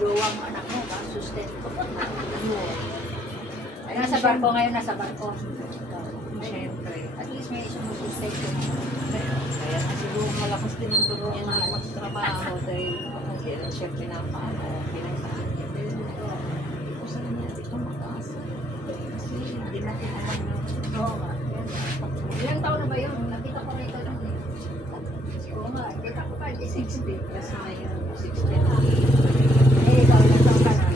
Jowang anak mo, sustain ko. Ay, nasa barko ngayon, nasa barko. Siyempre. At least may sumusustain ko. Kaya nga siguro malakas din ang dugo niya na magtrabaho dahil kailan siya pinapaano, pinagtaan niya. Pero ito sa niya, di ka makaasa. Kasi hindi natin alam na. Oo nga. Ilang taon na ba yun? Nakita ko rito lang eh. Oo nga, kita ko pa. 60 plus na yun. 60 Eh, ikaw ilang taon ka na?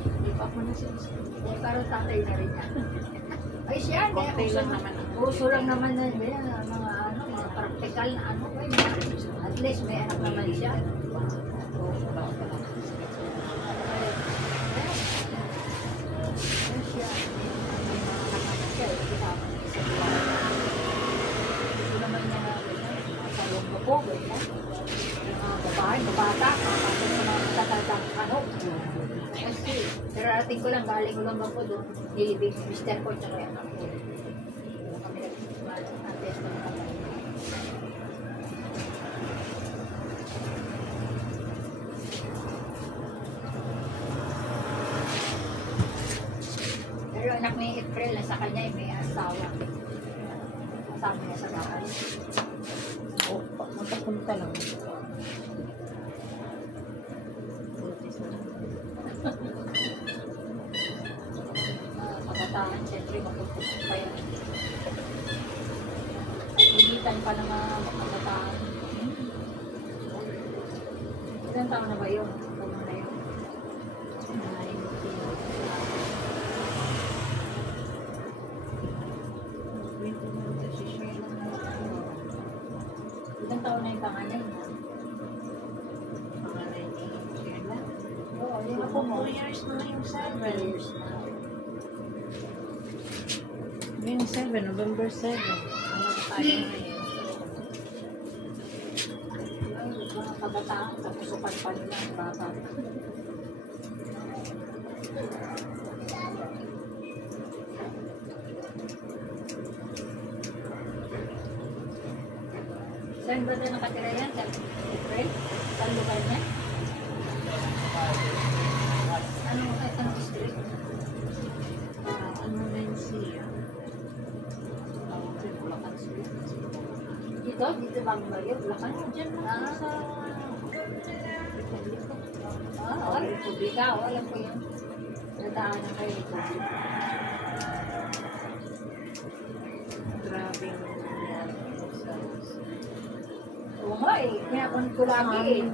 Hindi pa ako na 60. Eh, parang tatay na rin yan. Ay siya, Konti lang naman ang uso lang naman na yan, mga ano, mga practical na ano. At least may anak naman siya. Pero ko lang, galing ko lang ako doon. Nilibig Mr. ko tsaka yung ako. Kami nag-test ko na kami. Pero anak may April na sa kanya may asawa. Kasama niya sa bahay. Oo, makapunta lang. Kabataan, siyempre mapupunta pa yan. Limitan pa ng mga kabataan. Ilang taon na ba yun? Taon na yun? Ilang taon na yung panganay mo? Panganay ni Sheila. Oo, yung ako mo. 4 years na yung 7. 12 years na. Yung 7, November 7. Ano tayo ngayon? Mga kabataan, kapusukan pa nila ang bata. Saan ba ito nakatira yan? Sa April? Saan lugar niya? Anong district? Ano na yun siya? Bulacan Street. Dito? Dito ba ang Bayo? Bulacan? Diyan na sa Republika. Alam ko yun. Nadaanan kayo ito. grabe. Oo nga eh. Pinapun ko lagi eh.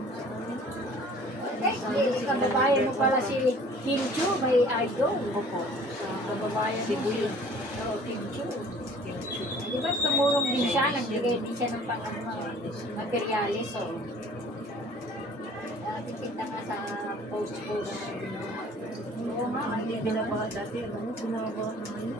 Eh, kababayan mo pala si Kim Chu, may idol. Opo. Kababayan Si mo Buyo. Oo, Kim Chu. Di ba tumulong din siya, nagbigay din siya ng mga materialis. So, nakikita nga sa post ko na oo nga, Hindi binabaha dati. Ano? Binabaha na ngayon.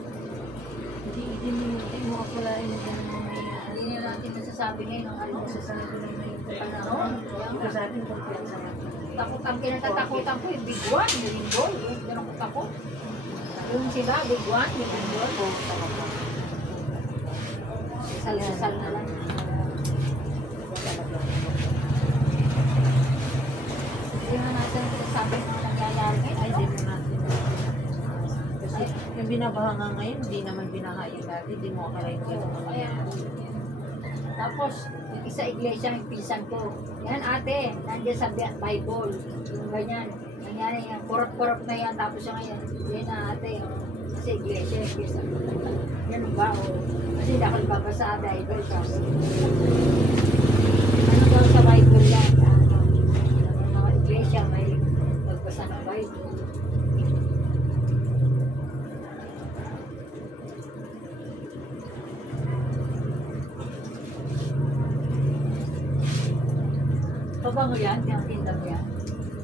Hindi mo akalain mo na hindi na natin masasabi ngayon ang ano sasabi na ngayon. panahon. Ito sa atin, kumpiyansa na. Takot ang kinatatakutan ko yung big one, yung lindol, yung ganun ko takot. Yung sila, big one, yung lindol. Sal-sal na lang. Hindi na natin sabi ng nangyayari ngayon. Ay, di mo natin. Kasi yung binabaha nga ngayon, hindi naman binaha yung dati. Di mo akalain ko yung mga yan. Tapos, yung isa iglesia, yung pinsan ko. Yan ate, nandiyan sa Bible. Yung ganyan. Nangyari yan, kurap-kurap na yan. Tapos yung ngayon, yan na ate. Kasi iglesia, yung pinsan ko. Yan ba? O, kasi hindi ako nagbabasa sa Bible. Kasi, ano daw sa Bible yan? Yung mga iglesia, may nagbasa ng Bible. Pabango yan? Tinda mo yan?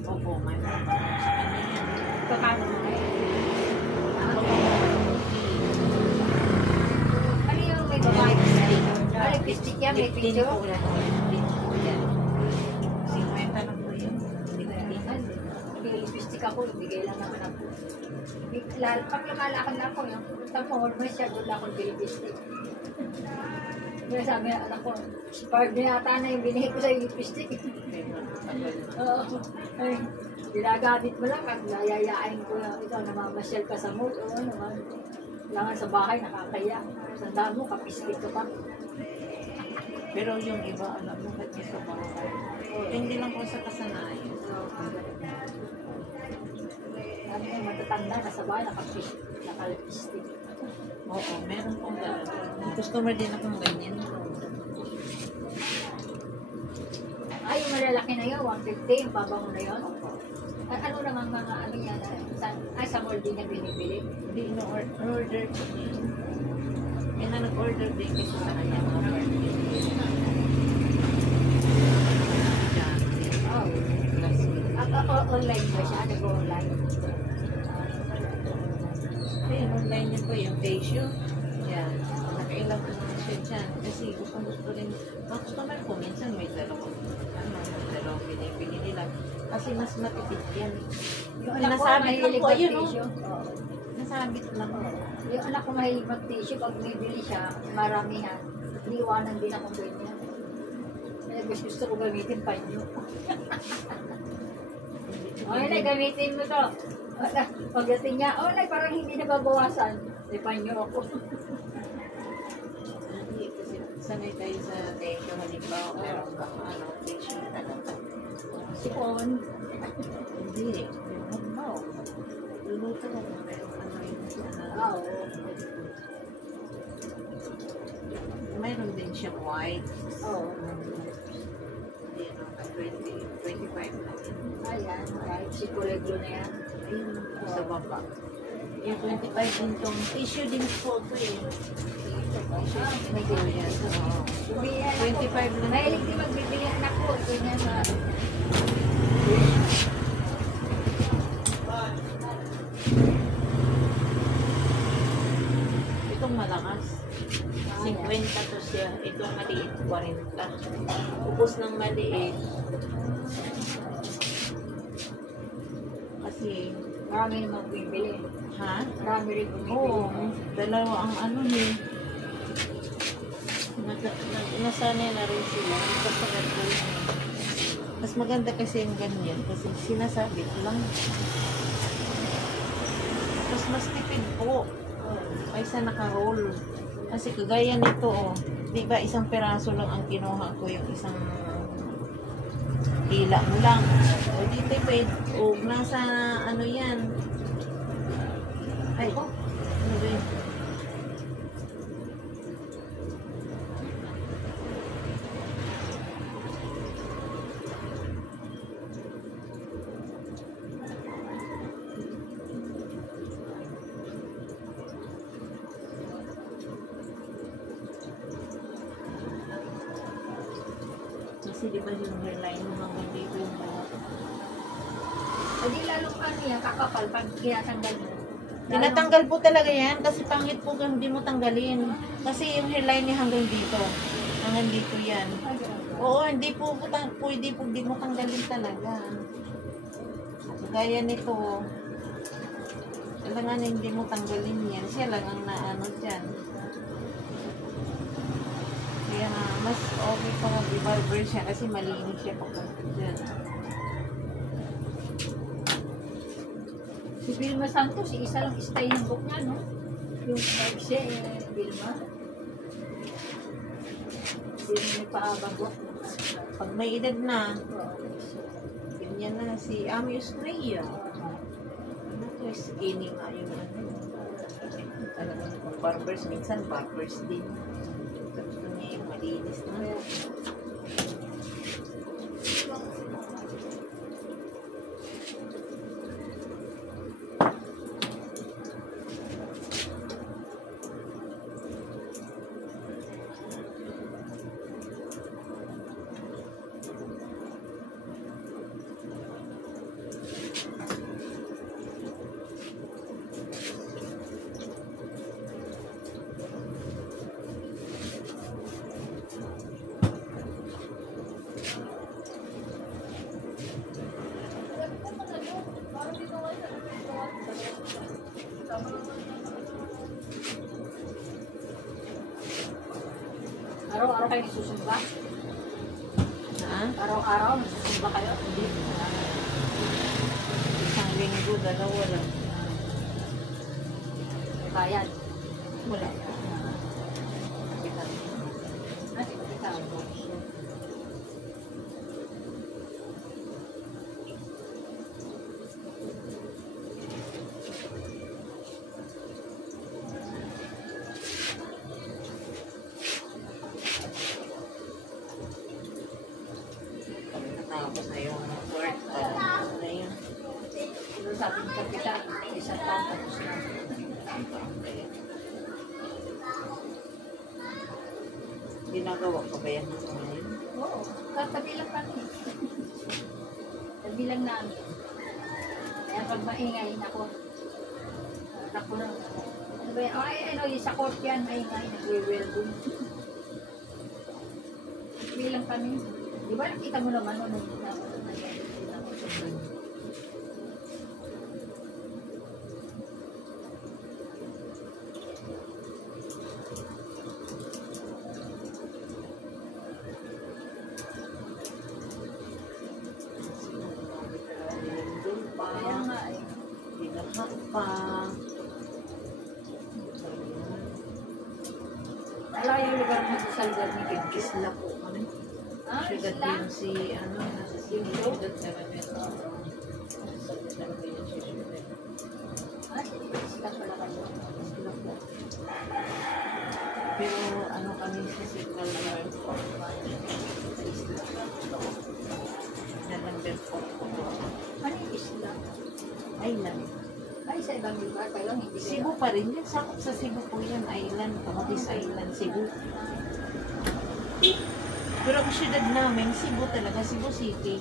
Opo, may mga sa kanya yan. Kakano mo ngayon? Ano yung may babae ko sa ito? Ano, lipstick yan? May picture? po yan. 50 na po yun. Bigay lipstick ako, bigay lang naman ako. Pag lumalakad lang ako, yung punta ko, almost siya, doon lang ako lipstick. Kaya sabi ng anak ko, expired na yata na yung binigay ko sa lipstick. Oo. Ay, ginagamit mo lang at nayayain ko na ikaw namamasyal ka sa mall. Oo naman. Kailangan sa bahay, nakakaya. Tandaan mo, kapistik ka pa. Pero yung iba, alam mo, ba't sa bahay? Hindi lang po sa kasanayan. Ano yung matatanda na sa bahay, nakalipistik. Oo, meron pong gano'n. May customer din akong ganyan. Ay, yung malalaki na yun, 150, yung pabango na yun. At ano naman mga ano yan, sa mall din na binibili. Hindi, order ko din. May na nag-order din kasi sa kanya mga birthday. Oh. Last week. At online ba siya? Nag-online? Ayun, online niya po yung facial. Yan. Nakailang ko naman siya dyan. Kasi gusto rin. Mga customer ko, minsan may dalawang binibili nila. Kasi mas matipid yan. Yung anak ko, Nasabit lang mahilig po, ayun o. mag-tissue. Nasabit lang. Yung anak ko mahilig mag-tissue, pag bibili siya, maramihan. Liwanan din ako ganyan. Kaya gusto ko gamitin panyo. Okay na, gamitin mo to. Pagdating niya, parang hindi nababawasan. May panyo ako. Hindi, kasi sanay tayo sa teko. Halimbawa, meron kang facial talaga. Sipon. Hindi. Yung halimbawa, luluto ko kung meron yung Oo. mayroon din siyang white. Oo. Hindi, 25 na yun. Ayan, right. Si Kuleglo na yan. Ayun, sa baba. Yung 25 din tong tissue din po ito eh. May ganyan. Oo. 25 lang. Mahilig din magbibili ang anak ko. Ganyan sa... Itong malakas. 50 to siya. Itong maliit, 40. Ubus ng maliit. Kasi, Marami namang bibili. ha? Marami rin bumibili. Oo. Dalawa ang ano eh. Nasanay na rin sila. Basta ganun. Mas maganda kasi yung ganyan. Kasi sinasabit lang. Tapos mas tipid po. Kaysa naka-roll. Kasi kagaya nito, oh. Di ba isang peraso lang ang kinuha ko, yung isang tila mo lang. O di tipid. O nasa ano yan. Ay, ano ba yun? Kasi di ba yung hairline mo hanggang dito yung buhok? O di lalong ano yan, kakapal pag kinatanggal mo. Tinatanggal po talaga yan kasi pangit po kung hindi mo tanggalin. Kasi yung hairline niya hanggang dito. Hanggang dito yan. Oo, hindi po pwede po hindi mo tanggalin talaga. Gaya nito. Kailangan hindi mo tanggalin yan. Siya lang ang naano dyan. Kaya mas okay pa mag-barber siya kasi malinis siya papunta dyan. Si Vilma Santos, isa lang stay ng book niya, no? Yung si Vilma. Hindi mo nagpahabang book. Pag may edad na, Oo. ganyan na si Ami Estrella. Ano to, skinny nga yung ano. Alam mo, kung barbers, minsan barbers din. Gusto niya yung malinis na. Araw-araw kayo nagsusumba? Ha? Araw-araw nagsusumba kayo? Hindi. Isang linggo, dalawa lang. May bayad. Wala. Kapitan. Ay, ikaw. Tapos na yung work. Tapos na yun. Pero sabi ng kapitan, isang taon tapos na. Ginagawa ko ba yan ngayon? Oo, katabi lang kami. Tabi lang namin. Kaya pag maingay, nako. Nako na. Ano ba yan? Ay, ano, yung sa court yan, maingay, nagwe-welding. Tabi lang kami. Di ba nakita mo naman nung nakita mo naman. Kaya nga eh. Dinahak pa. Wala yung lugar mo sa lugar ni Kim. Isla po kami. Ah, Sugar isla? din si, ano, nasa Sino. Ah, isla pala kayo. Isla po. Pero ano kami sa signal na yun po. Sa isla. November po. Ano yung isla? Island. Ay, sa ibang lugar kayo, hindi kayo. Cebu pa rin yan. Sakop sa Cebu po yan. Island. Camotes Island, Cebu. Pero ang syudad namin, Cebu talaga, Cebu City.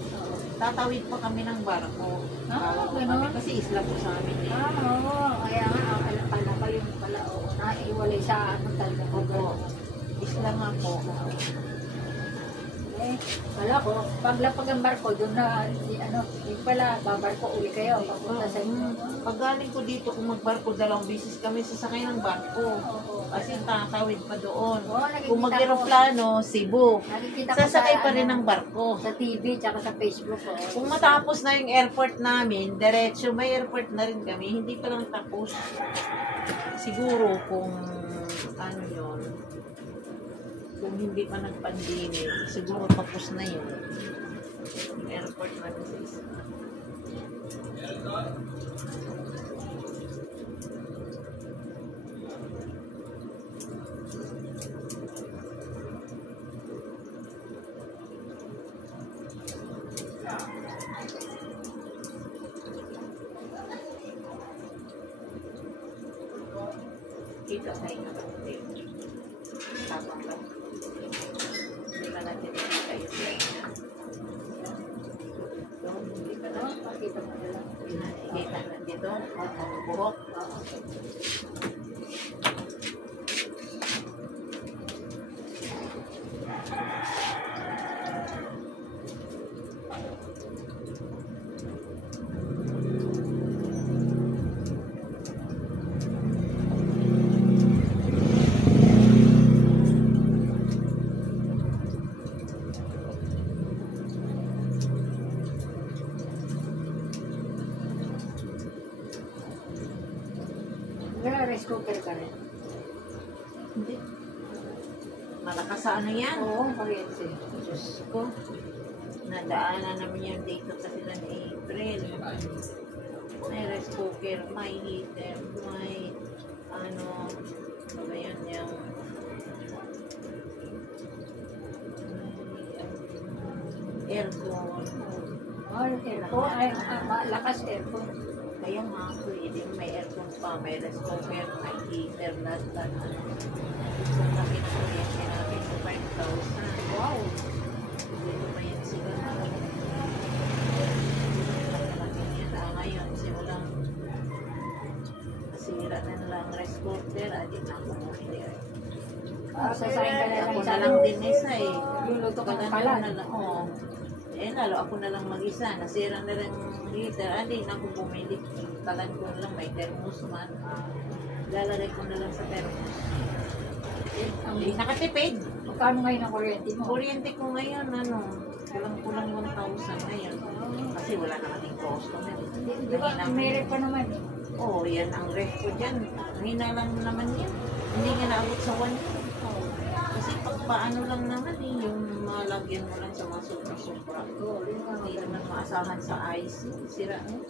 Tatawid pa kami ng barko. Ah, Kami ganun. kasi isla po sa amin eh. Ah, oo. Kaya nga, akala ko yung pala, oo. Naiwalay sa ano talaga. Opo. Isla nga po. Eh, wala ko. Paglapag ang barko, doon na, ano, yung pala, babarko uli kayo, papunta sa inyo. Pag galing ko dito, kung magbarko, 2 bisis kami sasakay ng barko. Oo. Kasi tatawid pa doon. Oo, nakikita Kung ko. mag-aeroplano, Cebu. Nakikita ko Sasakay sa, pa rin ano, ng barko. sa TV, tsaka sa Facebook. Oo. Kung matapos na yung airport namin, diretso, may airport na rin kami, hindi pa lang tapos. Siguro kung ano yun, kung hindi pa nag-pandemic, siguro tapos na yun. Yung airport namin sa isa. Kita tayo na tapang lang. Hindi ka natin nakita yung slide na. Doon, hindi ka na. Pakita mo na lang. Nakikita na dito. Ang buhok. Wala, rice cooker ka rin. Hindi. Malakas sa ano yan? Oo, kuryente. Diyos ko. Nadaanan namin yung dito kasi ng April. May rice cooker, may heater, may ano, ano yan yung aircon. Oh, aircon. Ay, lakas aircon. Kaya nga, pwede may aircon pa, may rice cooker, may heater, lahat. So, kami na kuryente namin sa 5,000. Wow. Dito pa yan sila na ngayon, simulang nasira na nila ang rice cooker, di na ako bumili. Sasayin ka na lang Ako sa na lang din isa eh. Luluto ka ng Ganun kalan. na lang, oo. Eh, lalo ako na lang mag-isa. Nasira na lang ang heater. Hindi na ako bumili. Kalan ko na lang, may thermos man. Lalagay ko na lang sa thermos. Nakatipid. Magkano ngayon ang kuryente mo? Kuryente ko ngayon, ano, kulang-kulang 1,000 ngayon. Kasi wala naman yung customer. Di ba, meron pa naman eh. Oo, yan ang ref ko dyan. Hina lang naman yan. Hindi nga naabot sa 1 year. Kasi pag paano lang naman eh, yung malagyan mo lang sa mga sobra-sobra. Hindi naman maasahan sa IC. Sira mo.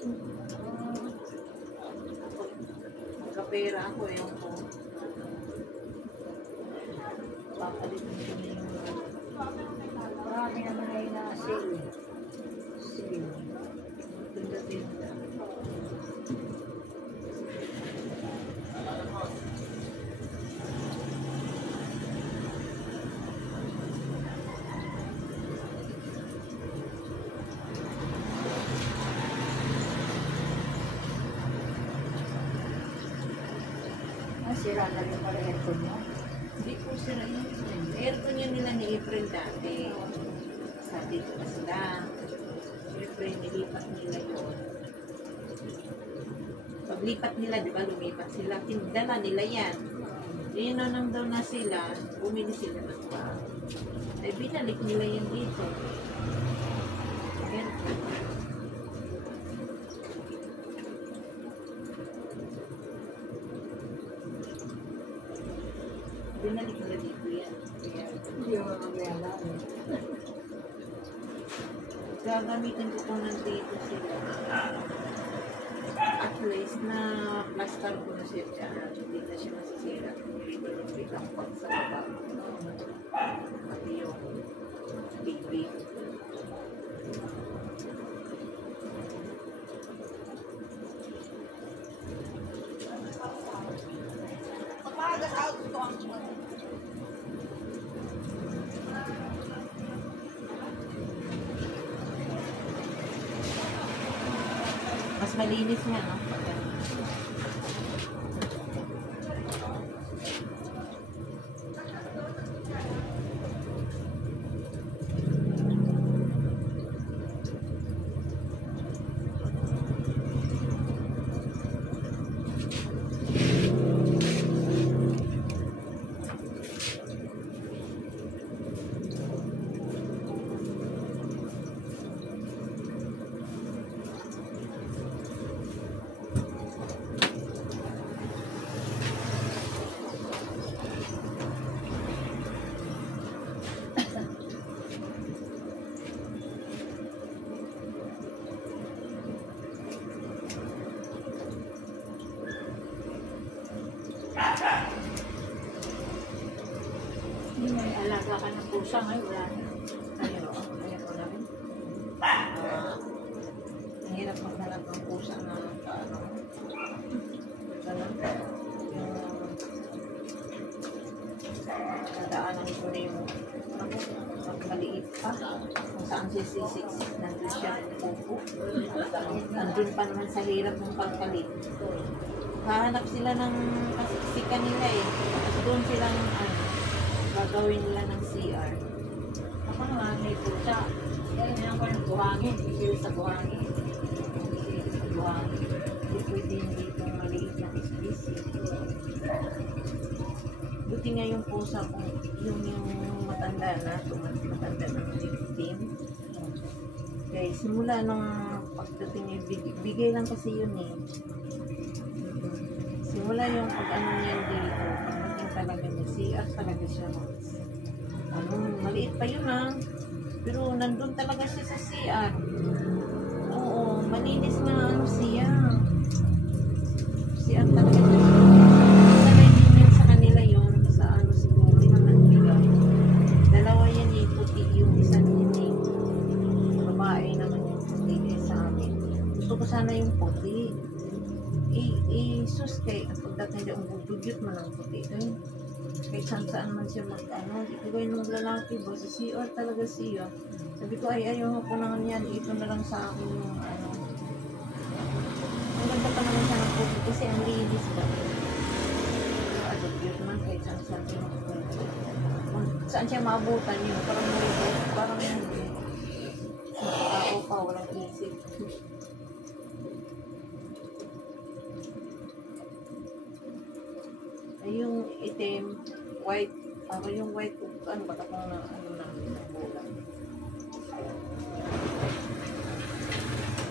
Magkapera ako, yung ko. Papalit mo siya yung Marami naman ay na sale. sige. Tinda-tinda. Sira na rin pala aircon mo. Hindi po sila yun. Aircon yun nila ni April dati. Sa dito na sila. April, nilipat nila yun. Paglipat nila, di ba, lumipat sila. Tindala nila yan. Yun na nang daw na sila, bumili sila ng pa. Ay, binalik nila yan dito. Aircon. Binalik nila dito yan. Hindi mo magayala. Gagamitin ko kung nandito sila. At least na plaster ko na siya dyan. Hindi na siya masisira. Hindi lang pag sa baba. Pati yung baby. Mas malinis nga, no? Pag ganun. Hindi may alaga ka ng pusa ngayon. Wala na. Ayaw ko na rin. Mahirap maghanap ng pusa na paano. Ganun. Yung nadaanan ko na yung pag maliit pa. Kung saan siya sisik, nandun siya pupo. Nandun pa naman sa hirap ng pagkalit. Hahanap sila ng kasiksikan nila eh. Tapos doon silang gagawin nila ng CR. Ako naman may pusa. Kaya naman ko ng buhangin. Sila sa buhangin. Sila sa buhangin. Hindi pwede hindi itong maliit na isbis. Buti nga yung pusa ko, yung matanda na, matanda na victim. Okay, simula nung pagdating niya, bigay lang kasi yun eh. Simula yung pag-ano niya dito, pagdating talaga niya, CR talaga siya. Maliit pa yun ah. Pero nandun talaga siya sa CR. Oo, malinis na siya. CR talaga siya. Sanay din yan sa kanila yun, sa siguro, di naman bilang. Dalawa yan eh, puti yung isang hindi. Babae naman yung puti eh sa amin. Gusto ko sana yung puti. Sus kay pagdating niya ang bubugyot man ang puti doon. Kahit saan man siya mag-ano, di ko gawin ng lalaki ba, sa CR talaga siya. Sabi ko ay ayaw ko na yan, ito na lang sa akin yung ano. Ang ganda pa naman siya ng puti kasi ang linis ba. Pero adopt man kahit saan siya saan siya maabutan yun, parang hindi. Tao pa, walang isip. Ay, yung itim, white, Ako yung white cook, ano ba tapang na ano na bulan.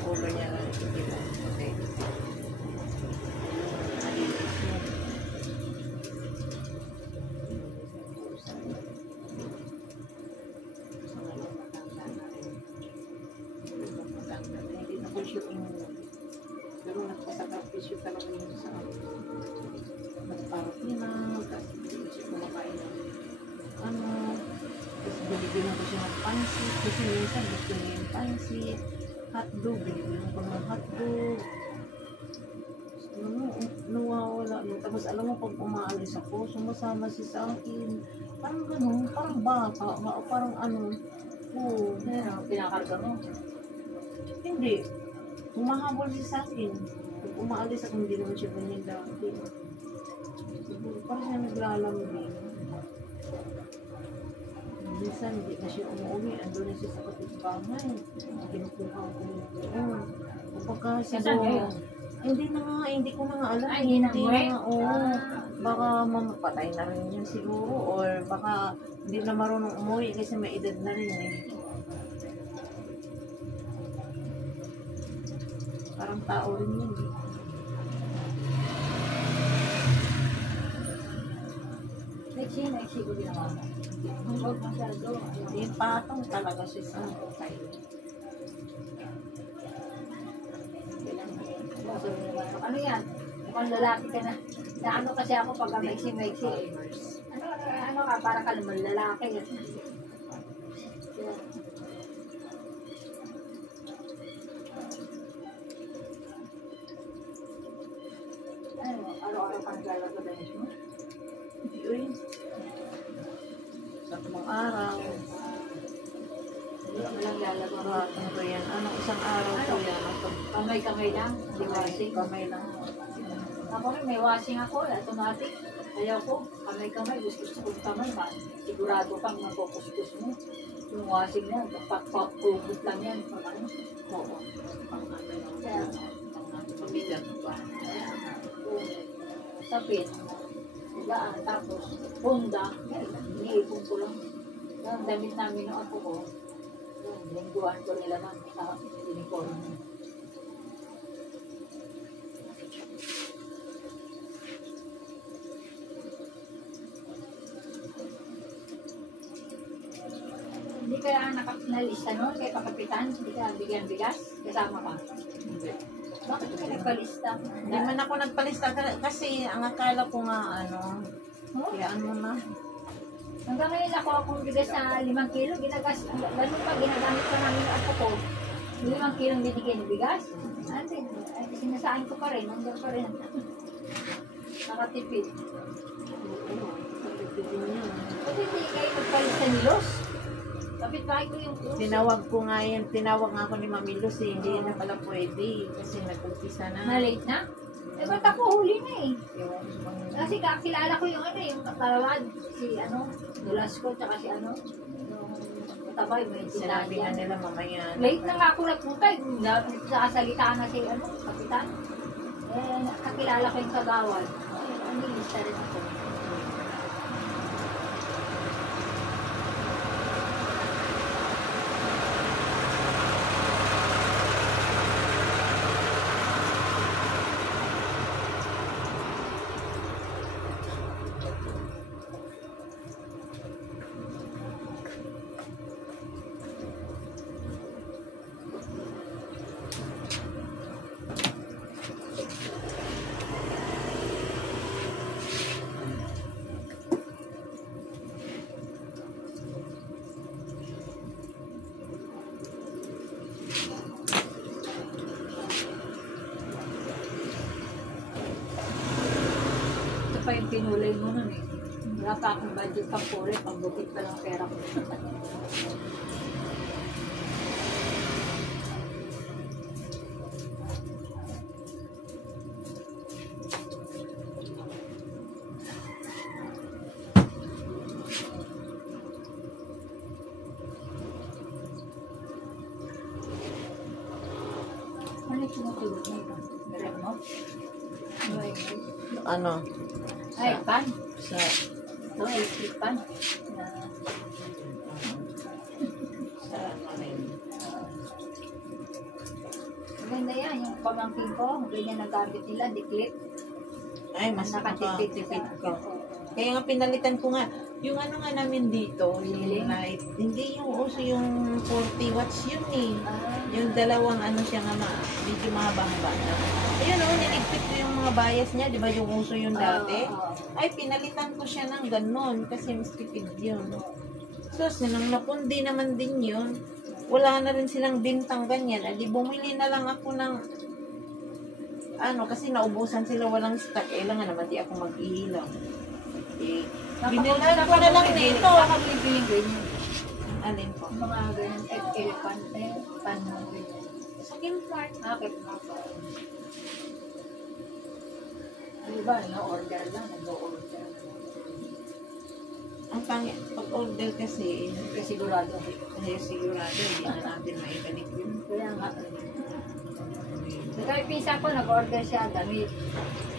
Ulo niya lang hindi mo puti. Malinis mo. Hindi na po siya pero nagpasakripisyo talaga yun sa nagparot niya na kasi hindi siya kumakain ng ano tapos binibigyan ko siya ng pansit kasi minsan gusto niya yung pansit hotdog, binibigyan ko ng hotdog nawawala tapos alam mo pag umaalis ako sumasama siya sa akin parang gano'n, parang bata parang ano Pinakarga mo. hindi humahabol siya sa akin. Pag umaalis ako, hindi naman siya ganyan dati. Siguro, parang siya naglalambing. Minsan, hindi na siya umuwi. Ando na siya sa kapitbahay. Kinukuha ko yun. Kapag siguro, hindi na nga, hindi ko na nga alam. Ay, hindi na umuwi? Baka mamapatay na rin yan siguro. Or baka hindi na marunong umuwi kasi may edad na rin eh. Parang tao rin yun eh. Naiksi ko din naman. Huwag masyado. Yung patong talaga siya sa kayo. Ano yan? Mukhang lalaki ka na. Naano kasi ako pag maiksi. Ano ka? Para ka naman lalaki. Yeah. Araw-araw ka naglalaro ba mo? Yun. Sa tumang araw. Walang lalaro. Ano ba yan? Anong isang araw po yan? Kamay lang. Di washing. Kamay lang. Ako rin, may washing ako. Automatic. Ayaw ko. Kamay. Gusto ko kamay. Sigurado kang makukuskus mo. Yung washing na. Pagpapukot lang yan. Pag-ano. Oo. Kaya, Pamigat pa. sapit, gaan, tapos Honda, iniipon ko lang. Yung damit namin ng ako ko, lingguan ko nila man sa uniform. Hindi kaya nalista nun kay Pakapitan, hindi ka bigyan bigas, kasama ka. Hindi. Bakit ka nagpalista? Hindi man ako nagpalista kasi ang akala ko nga kaya ano na. Hanggang ngayon ako akong bigas na 5 kilo, ganun pa, ginagamit pa namin ang ako ko. 5 kilo binigyan ng bigas. Ay, sinasaan ko pa rin, hanggang pa rin. Nakatipid. Kasi hindi kayo nagpalista ni Los. Kapit bahay ko yung Los. Tinawag nga ako ni Mami Luz hindi na pala pwede kasi nag-umpisa na. Na-late na? Eh, ba't ako huli na eh? Ewan ko bang- Kasi kakilala ko yung yung katalawad, si Dulasco, tsaka si yung Tabay, may Sinabi nga tindahan. nila mamaya. Late na nga ako nagpunta, sa kasalita na si kapitan. Eh, kakilala ko yung kagawad. Eh, anilista rin ako. Ito pa yung pinulay mo nun eh. Wala pa akong budget pang puri, pang-bukit pa lang pera ko. Ano yung tinutulog mo ito? Remote? Ano yung Ano? Ay, pan? Sa Ito, electric pan. Na, Sa ano rin. maganda yan, yung pamangkin ko, ganyan ang gamit nila, diklit. Ay, mas Nakatipid makatipid sa- ka. Kaya nga pinalitan ko nga, yung ano nga namin dito, Ceiling? yung light, hindi yung uso yung 40 watts yun eh. Ah, Yung dalawang ano siya nga, medyo mahaba-haba na. Ayun o, niligpit ko yung mga bias niya, di ba yung uso yung dati? Ay, pinalitan ko siya ng ganon kasi mas tipid yun. So, sinang napundi naman din yun, wala na rin silang bintang ganyan. Adi, bumili na lang ako ng ano, kasi naubusan sila, walang stock. Kailangan naman di ako mag-iilaw. Eh, binilan ko na lang nito. Nakakabiling ganyan. Alin po? Yung mga ganyan, elephant, pan mo ganyan. Sa Kimfart. Bakit nga ba? Diba, no-order lang, nag-order. Ang pangit, pag-order kasi, Kasi sigurado. sigurado, hindi na natin maibalik yun. Kaya nga. Ito yung pisa ko, nag-order siya, damit.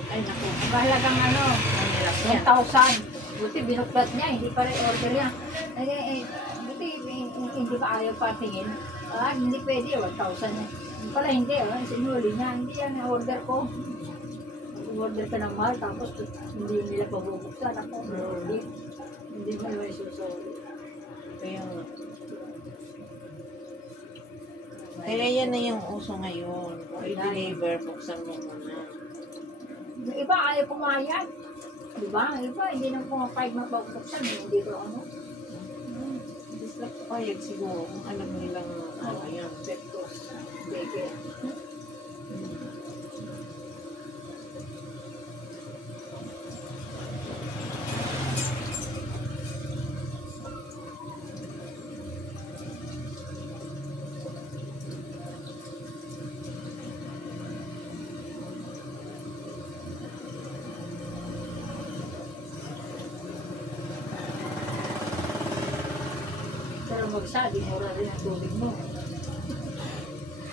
Ay, naku, Mahalagang ano, ang hirap yan. 1,000. Buti binuklat niya, hindi pa rin order niya. Buti hindi pa ayaw pa tingin. Hindi pwede, 1,000 niya. Yung pala hindi, sinuli niya, hindi yan ang order ko. Order ka ng mahal, tapos hindi nila pabubuksan. Ako, hindi mo naman isusuli. Kaya nga. Kaya yan na yung uso ngayon. Kung i-deliver, buksan mo muna. Yung iba ayaw pumayag. Diba? Yung iba, hindi nang pumapayag mapabuksan. Hindi ko ano. Just like payag siguro kung alam nilang ano yan. Peptos. Beke. Pero magsabi, mura rin ang tubig mo.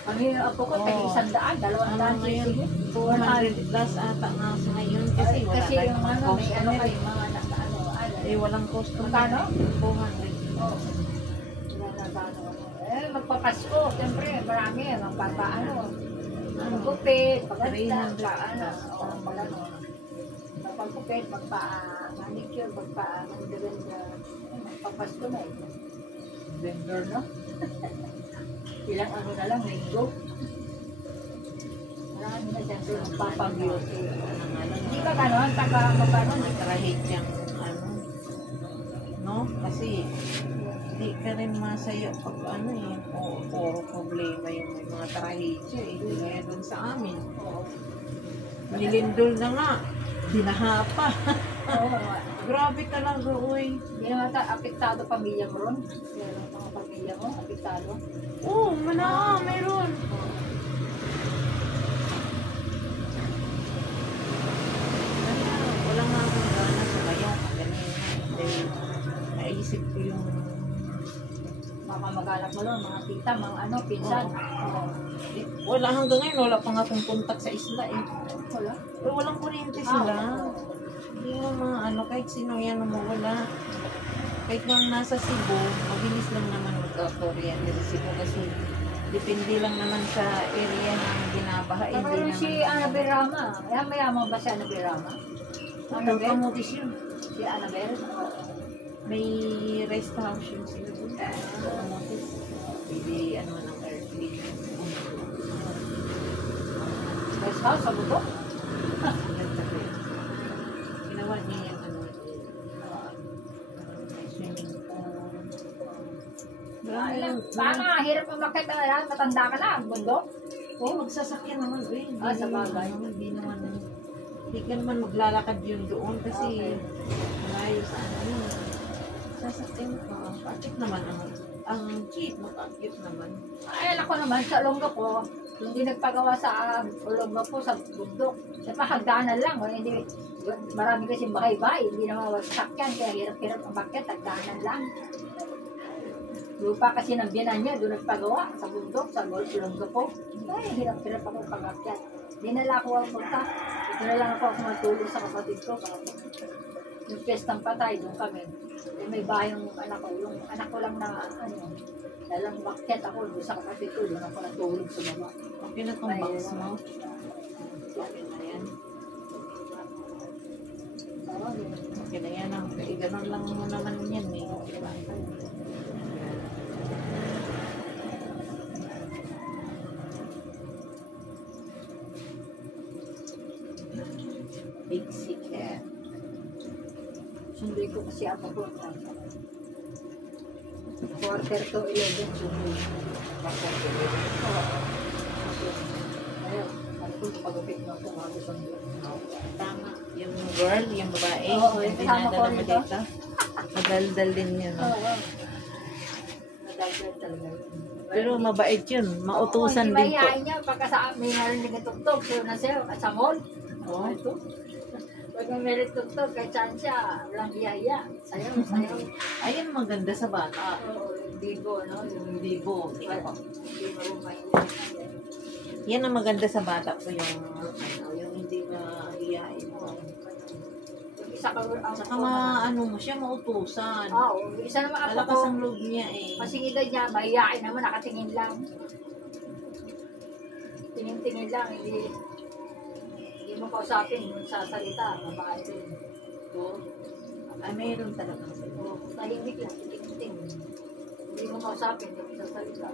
Ano yung apo ko, Oo. tayo 100, 200 Ano ngayon? sige. 200 plus ata nga sa ngayon kasi wala Kasi tayong yung mga ano, may ano customer. kayo, mga ano, Eh, walang customer. Magkano? 200. Oo. Magpapasko, siyempre, marami, magpapaano. Magpupit, paganda, 300 paano, plus. o magano. Magpupit, magpa-manicure, magpa-ganda-ganda. Magpapasko na eh. Vendor, no? Ilang ano na lang, linggo. Marami na siyempre magpapag-beauty. Hindi ba gano'n? Taga magkano? Matrahit yung ano. No? Kasi hindi ka rin masaya pag ano eh. Puro problema yung may mga trahedya eh. Kaya doon sa amin. Nilindol na nga. Dinahapa. Oo. Grabe talaga, uy. Hindi naman apektado pamilya mo ron. Meron mga pamilya mo, apektado. Oo, mayroon. Wala nga akong gana sa kaya. Dahil naisip ko yung Mga mag-alak mo ron, mga tita, mga ano, pinsan. Oo. wala hanggang ngayon, wala pa nga akong contact sa isla eh. Wala. Pero walang kuryente sila. Oo. Hindi mo mga ano, kahit sino yan na mawala. Kahit nang nasa Cebu, mabilis lang naman magka-kuryente sa Cebu kasi depende lang naman sa area ng binabaha. Pero Hindi si naman. Annabel Rama, mayaman ba si Annabel Rama? Ang Annabel? kamutis yun. Si Annabel? May rest house yun sila doon. Kamutis. Pwede ano ng earthly. Guest house, sa bundok? Ginawa niya yung ano. May swimming pool. Paano nga, hirap umakit na lang, matanda ka na, bundok? Oo, magsasakyan naman. Sa bagay. Hindi naman. Hindi ka naman maglalakad yun doon kasi malayo sa ano yun. Sasakyan ka. Pakit naman ang jeep. Makakit naman. Ay, alam ko naman, sa Olonga po, hindi nagpagawa sa Olonga po, sa bundok. Sa hagdanan lang, hindi, marami kasi bahay-bahay, hindi naman wasakyan, kaya hirap-hirap umakit, hagdanan lang. Lupa kasi ng biyanan niya, doon nagpagawa, sa bundok, sa Olonga po. Ay, hirap-hirap ako pag-akyat. Hindi nala ako ang punta. Ito na lang ako matulog sa kapatid ko. yung pestang patay, doon kami. Eh, may bahay yung anak ko. Yung anak ko lang na, dalang maket ako doon sa kapatid ko. Doon ako natulog sa baba. Okay na itong box mo. Okay na yan. Okay na yan. Ganun lang mo naman yan eh. Diba? Pixie cat. Sunday ko kasi ako ko. Quarter to 11 sunday. Oo. Ayun, ano ko pagupit mo kung ako sunday. Tama. Yung girl, yung babae, Oo, yung kasama ko dinadala mo rin dito. Madaldal din yun. No? Oo. Nadagdag talaga yun. Pero mabait yun. Mautusan hindi din po. mahihain niya pagka sa may narinig na tugtog. So na siya, at sa mall. Oo. Ito. Pag may meron tugtog, kay Chansya, walang hiyaya. Sayaw, sayaw. Ayun maganda sa bata. Oo, yung bigo, no? Yung libo. Hindi mo may Yan ang maganda sa bata ko yung hindi mahihain. isa ka ang Saka ano mo siya, mautusan. Oo, isa naman ako Malakas ko. ang loob niya eh. Kasi edad niya, mahihain naman, nakatingin lang. Tingin-tingin lang, hindi mo kausapin yung sa salita, babae din. Oo. Ay, mayroon talaga. Oo, tahimik lang, tingin-tingin. Hindi mo kausapin yung sa salita.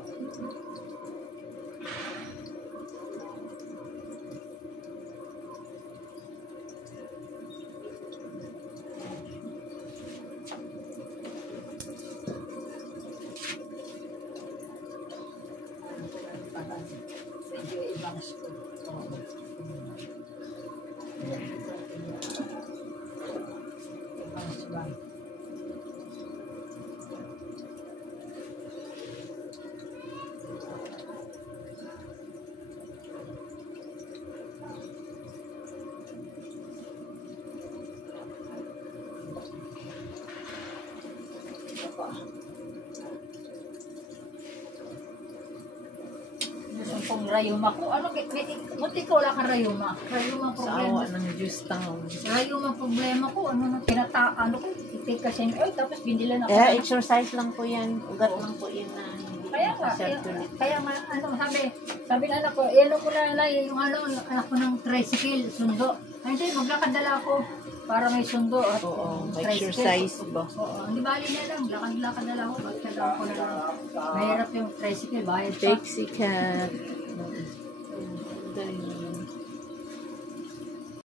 Medyo ibang school. Ibang school. Gusto kong rayuma ko. Ano, buti ko wala kang rayuma. Rayuma Sa problema. awa ng Diyos Town. Rayuma problema ko. Ano, ano ko, itik kasi, tapos bindilan ako. Eh, exercise lang po yan. Ugat lang po yan na hindi Kaya nga, circulate. kaya ano, sabi ng anak ko, ano ko na yung anak ko ng tricycle, sundo. Ay, hindi, maglakad-dala ako para may sundo at Oo, tricycle. exercise ba? Oo, hindi bali na lang, lakad-lakad-dala ako, magkadala ko na lang. Mahirap yung tricycle, bayad pa. Pixie cat.